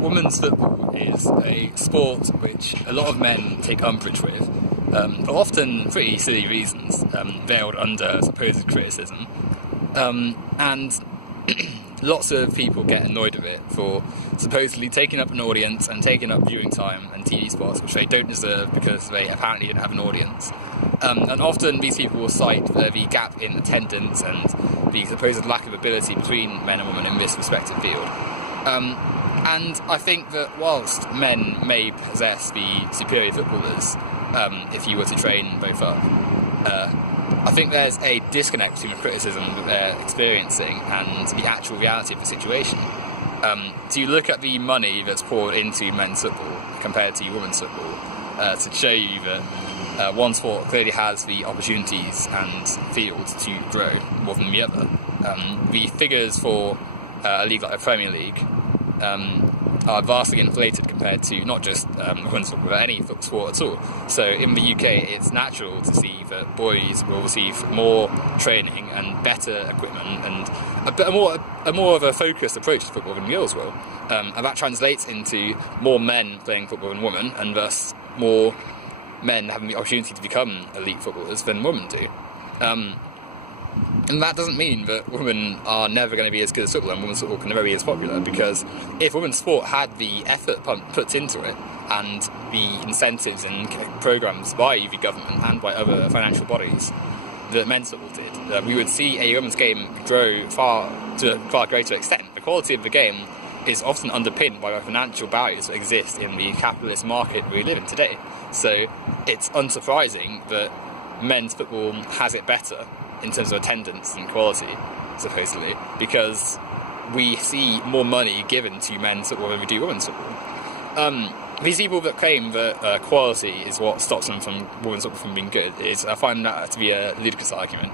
women's football is a sport which a lot of men take umbrage with, for often pretty silly reasons, veiled under supposed criticism. And lots of people get annoyed with it for supposedly taking up an audience and taking up viewing time and TV spots which they don't deserve because they apparently didn't have an audience. And often these people will cite the gap in attendance and the supposed lack of ability between men and women in this respective field. And I think that whilst men may possess the superior footballers, if you were to train both up, I think there's a disconnect between the criticism that they're experiencing and the actual reality of the situation. So you look at the money that's poured into men's football compared to women's football to show you that one sport clearly has the opportunities and fields to grow more than the other. The figures for a league like the Premier League are vastly inflated compared to not just women's football, but any sport at all. So in the UK, it's natural to see that boys will receive more training and better equipment and a more of a focused approach to football than girls will. And that translates into more men playing football than women, and thus more men having the opportunity to become elite footballers than women do. And that doesn't mean that women are never going to be as good as football and women's football can never be as popular, because if women's sport had the effort put into it and the incentives and programmes by the government and by other financial bodies that men's football did, we would see a women's game grow to a far greater extent. The quality of the game is often underpinned by the financial barriers that exist in the capitalist market we live in today. So it's unsurprising that men's football has it better in terms of attendance and quality, supposedly, because we see more money given to men's football than we do women's football. These people that claim that quality is what stops them from women's football from being good I find that to be a ludicrous argument.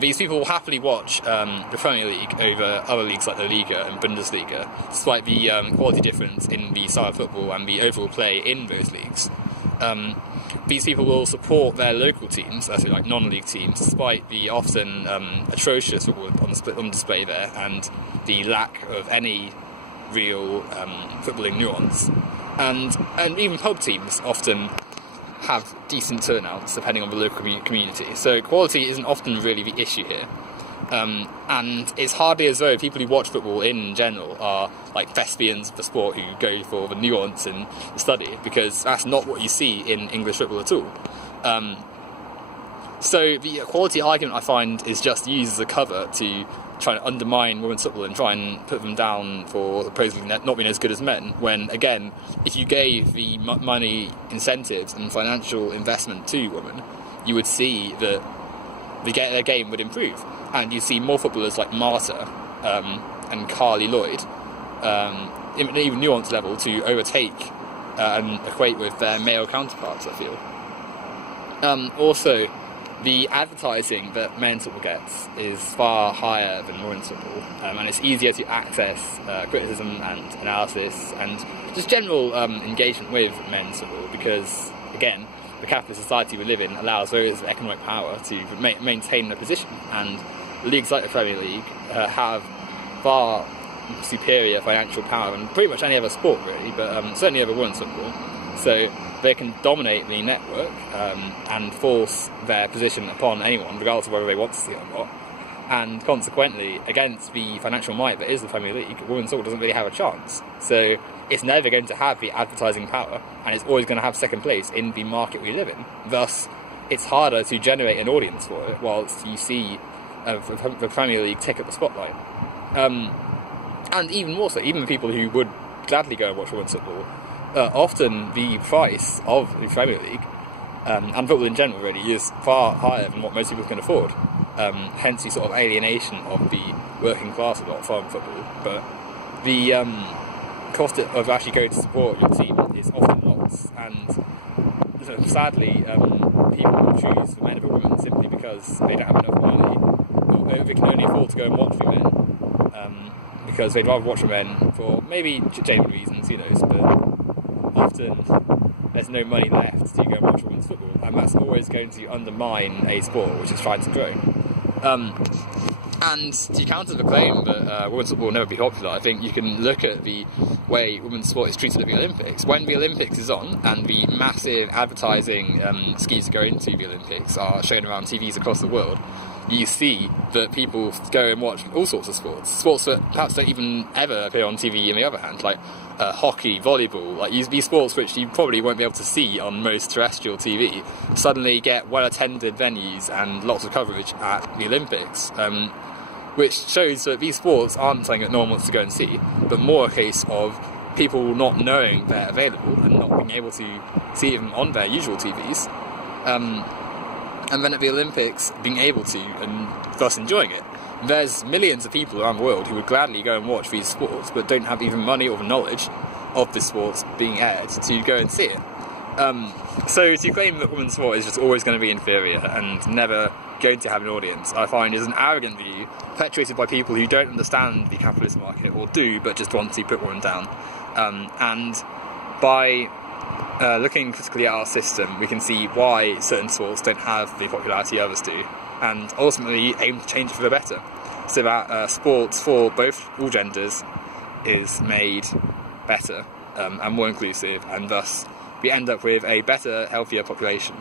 These people will happily watch the Premier League over other leagues like the Liga and Bundesliga, despite the quality difference in the style of football and the overall play in those leagues. These people will support their local teams, that's like non-league teams, despite the often atrocious football on display there and the lack of any real footballing nuance. And even pub teams often have decent turnouts depending on the local community. So quality isn't often really the issue here. And it's hardly as though people who watch football in general are like thespians of the sport who go for the nuance and the study, because that's not what you see in English football at all. So the equality argument, I find, is just used as a cover to try to undermine women's football and try and put them down for supposedly not being as good as men, when, again, if you gave the money, incentives and financial investment to women, you would see that their game would improve. And you see more footballers like Marta and Carly Lloyd, in an even nuanced level, to overtake and equate with their male counterparts, I feel. Also, the advertising that men's football gets is far higher than women's football, and it's easier to access criticism and analysis and just general engagement with men's football, because, again, the capitalist society we live in allows those with economic power to maintain their position, and leagues like the Premier League have far superior financial power than pretty much any other sport, really, but certainly over women's football. So they can dominate the network and force their position upon anyone, regardless of whether they want to see it or not. And consequently, against the financial might that is the Premier League, women's football doesn't really have a chance. So it's never going to have the advertising power, and it's always going to have second place in the market we live in. Thus, it's harder to generate an audience for it, whilst you see the Premier League take up the spotlight. And even more so, even the people who would gladly go and watch women's football, often the price of the Premier League, and football in general really, is far higher than what most people can afford. Hence the sort of alienation of the working class a lot from football. But the cost of actually going to support your team is often lots, and sadly people choose the men over women simply because they don't have enough money, or they can only afford to go and watch the men, because they'd rather watch the men for maybe genuine reasons, who knows, but often there's no money left to go and watch women's football, and that's always going to undermine a sport which is trying to grow. And to counter the claim that women's football will never be popular, I think you can look at the way women's sport is treated at the Olympics. When the Olympics is on and the massive advertising schemes that go into the Olympics are shown around TVs across the world, you see that people go and watch all sorts of sports that perhaps don't even ever appear on TV on the other hand, like hockey, volleyball, like these sports which you probably won't be able to see on most terrestrial TV, suddenly get well-attended venues and lots of coverage at the Olympics, which shows that these sports aren't something that no one wants to go and see, but more a case of people not knowing they're available and not being able to see them on their usual TVs. And then at the Olympics, being able to, and thus enjoying it. There's millions of people around the world who would gladly go and watch these sports, but don't have even money or the knowledge of the sports being aired to go and see it. So to claim that women's sport is just always going to be inferior and never going to have an audience, I find is an arrogant view perpetuated by people who don't understand the capitalist market, or do, but just want to put women down. And by looking critically at our system, we can see why certain sports don't have the popularity others do, and ultimately aim to change it for the better, so that sports for all genders is made better and more inclusive, and thus we end up with a better, healthier population.